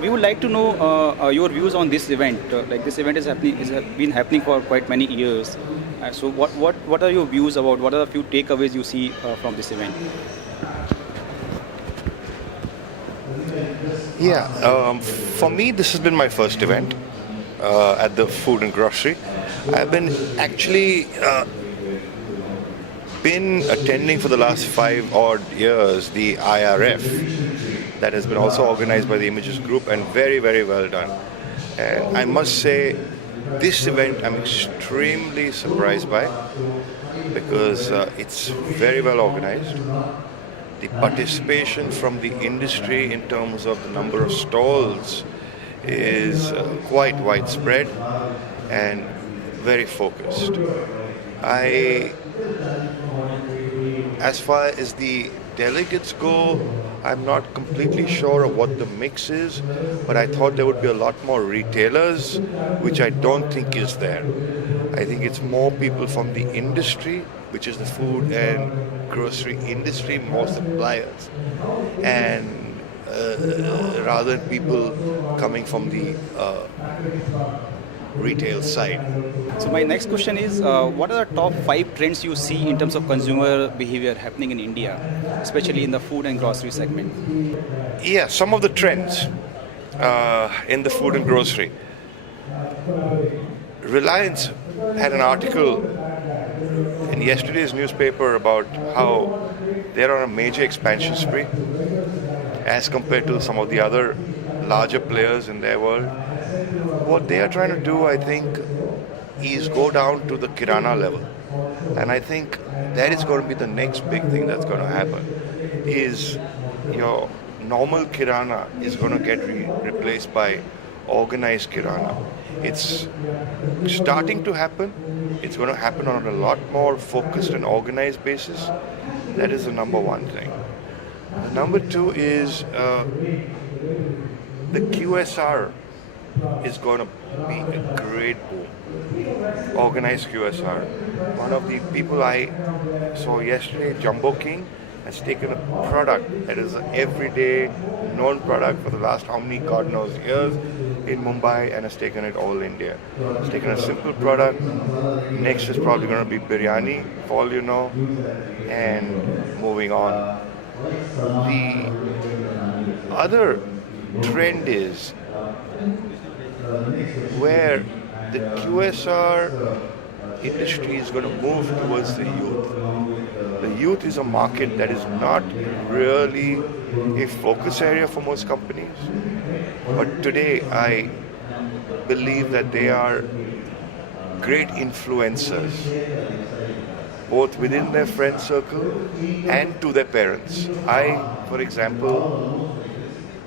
we would like to know your views on this event. Like this event is been happening for quite many years. So what are your views about? What are the few takeaways you see from this event? Yeah, for me, this has been my first event at the food and grocery. I've been actually been attending for the last 5 odd years the IRF that has been also organized by the Images Group, and very, very well done. And I must say, this event I'm extremely surprised by because it's very well organized. The participation from the industry in terms of the number of stalls is quite widespread and very focused. As far as the delegates go, I'm not completely sure of what the mix is, but I thought there would be a lot more retailers, which I don't think is there. I think it's more people from the industry, which is the food and grocery industry, more suppliers, and rather than people coming from the retail side. So my next question is, what are the top 5 trends you see in terms of consumer behavior happening in India, especially in the food and grocery segment? Yeah, some of the trends in the food and grocery. Reliance had an article in yesterday's newspaper about how they're on a major expansion spree as compared to some of the other larger players in their world. What they are trying to do, I think, is go down to the Kirana level. And I think that is going to be the next big thing that's going to happen, is your normal Kirana is going to get replaced by organized Kirana. It's starting to happen. It's going to happen on a lot more focused and organized basis. That is the number one thing. The number two is the QSR is going to be a great boom. Organized QSR. One of the people I saw yesterday, Jumbo King, has taken a product that is an everyday known product for the last how many God knows years in Mumbai, and has taken it all India. It's taken a simple product. Next is probably going to be biryani, for all you know, and moving on. The other trend is where the QSR industry is going to move towards the youth. The youth is a market that is not really a focus area for most companies. But today I believe that they are great influencers, both within their friend circle and to their parents. I, for example,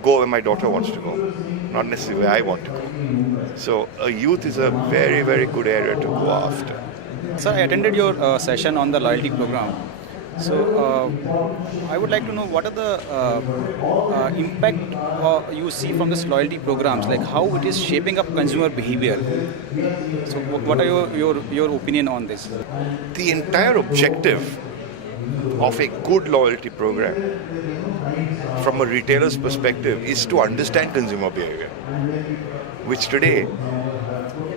go where my daughter wants to go, not necessarily where I want to go. So a youth is a very, very good area to go after. Sir, I attended your session on the loyalty program. So I would like to know what are the impact you see from this loyalty programs, like how it is shaping up consumer behavior. So what are your opinion on this? The entire objective of a good loyalty program from a retailer's perspective is to understand consumer behavior, which today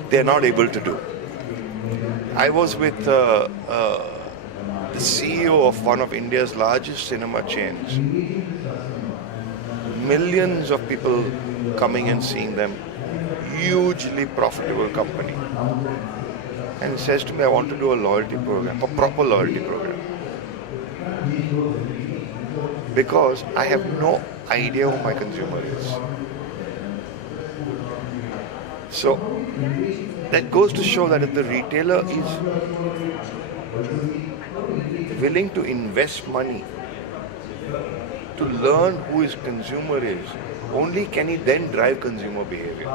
they're not able to do. I was with the CEO of one of India's largest cinema chains. Millions of people coming and seeing them. Hugely profitable company. And he says to me, I want to do a loyalty program, a proper loyalty program. Because I have no idea who my consumer is. So that goes to show that if the retailer is willing to invest money to learn who his consumer is, only can he then drive consumer behavior.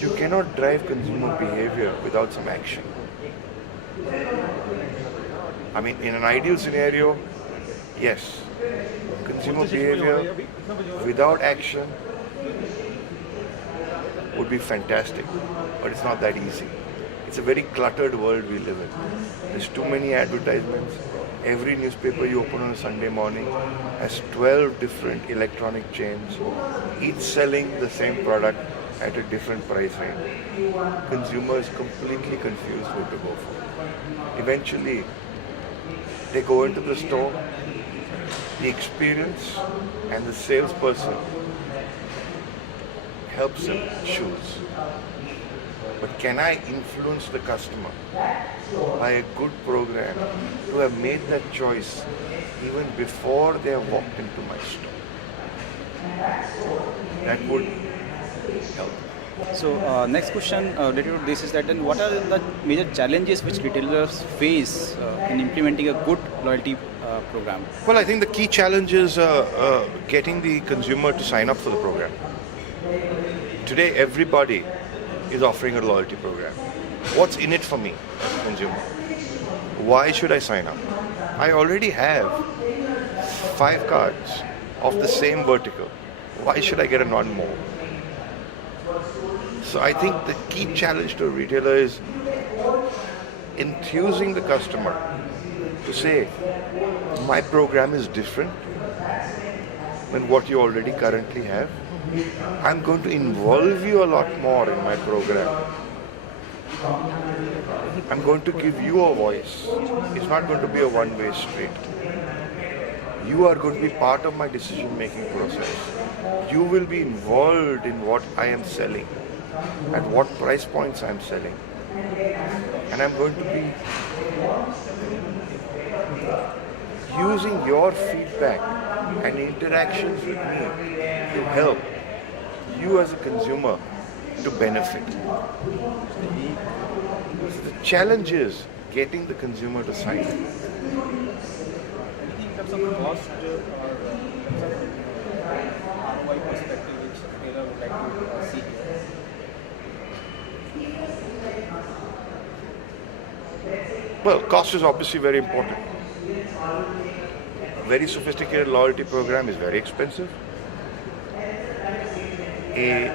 You cannot drive consumer behavior without some action. I mean, in an ideal scenario, yes, consumer behavior without action would be fantastic, but it's not that easy. It's a very cluttered world we live in. There's too many advertisements, Every newspaper you open on a Sunday morning has 12 different electronic chains, each selling the same product at a different price range. Consumer is completely confused what to go for. Eventually, they go into the store, the experience and the salesperson helps them choose. But can I influence the customer by a good program to have made that choice even before they have walked into my store? That would help. So next question related to this is that then what are the major challenges which retailers face in implementing a good loyalty program? Well, I think the key challenge is getting the consumer to sign up for the program. Today, everybody is offering a loyalty program. What's in it for me as a consumer? Why should I sign up? I already have 5 cards of the same vertical. Why should I get a one more? So I think the key challenge to a retailer is enthusing the customer to say, my program is different than what you already currently have. I'm going to involve you a lot more in my program. I'm going to give you a voice. It's not going to be a one-way street. You are going to be part of my decision-making process. You will be involved in what I am selling, at what price points I'm selling. And I'm going to be using your feedback and interactions with me to help you as a consumer to benefit. The challenge is getting the consumer to sign up. In terms of cost or ROI perspective which retailer would like to see here? Well, cost is obviously very important. A very sophisticated loyalty program is very expensive. A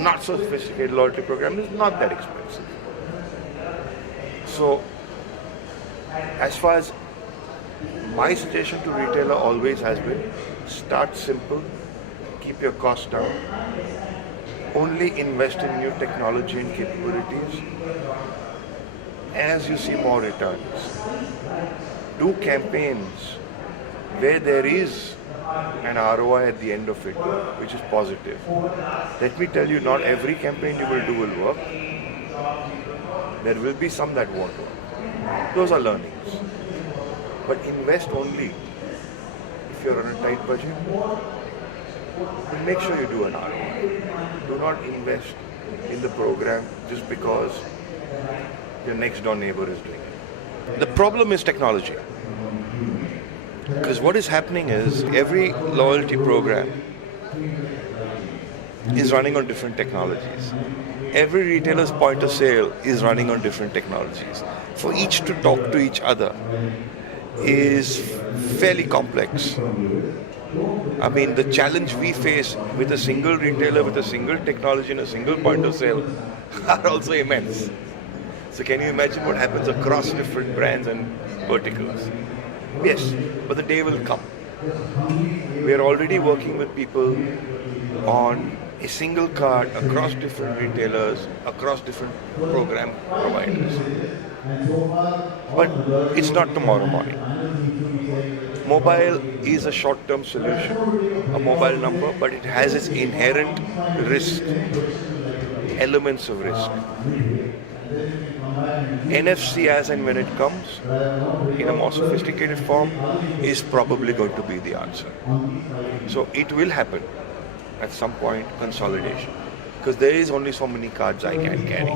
not so sophisticated loyalty program is not that expensive. So, as far as my suggestion to retailer always has been, start simple, keep your costs down, only invest in new technology and capabilities as you see more returns. Do campaigns where there is an ROI at the end of it, which is positive. Let me tell you, not every campaign you will do will work. There will be some that won't work. Those are learnings. But invest only if you're on a tight budget. And make sure you do an ROI. Do not invest in the program just because your next door neighbor is doing it. The problem is technology. Because what is happening is every loyalty program is running on different technologies. Every retailer's point of sale is running on different technologies. For each to talk to each other is fairly complex. I mean, the challenge we face with a single retailer, with a single technology and a single point of sale are also immense. So can you imagine what happens across different brands and verticals? Yes, but the day will come. We are already working with people on a single card across different retailers, across different program providers. But it's not tomorrow morning. Mobile is a short-term solution, a mobile number, but it has its inherent risk, elements of risk. NFC, as and when it comes in a more sophisticated form, is probably going to be the answer. So it will happen at some point, consolidation, because there is only so many cards I can carry.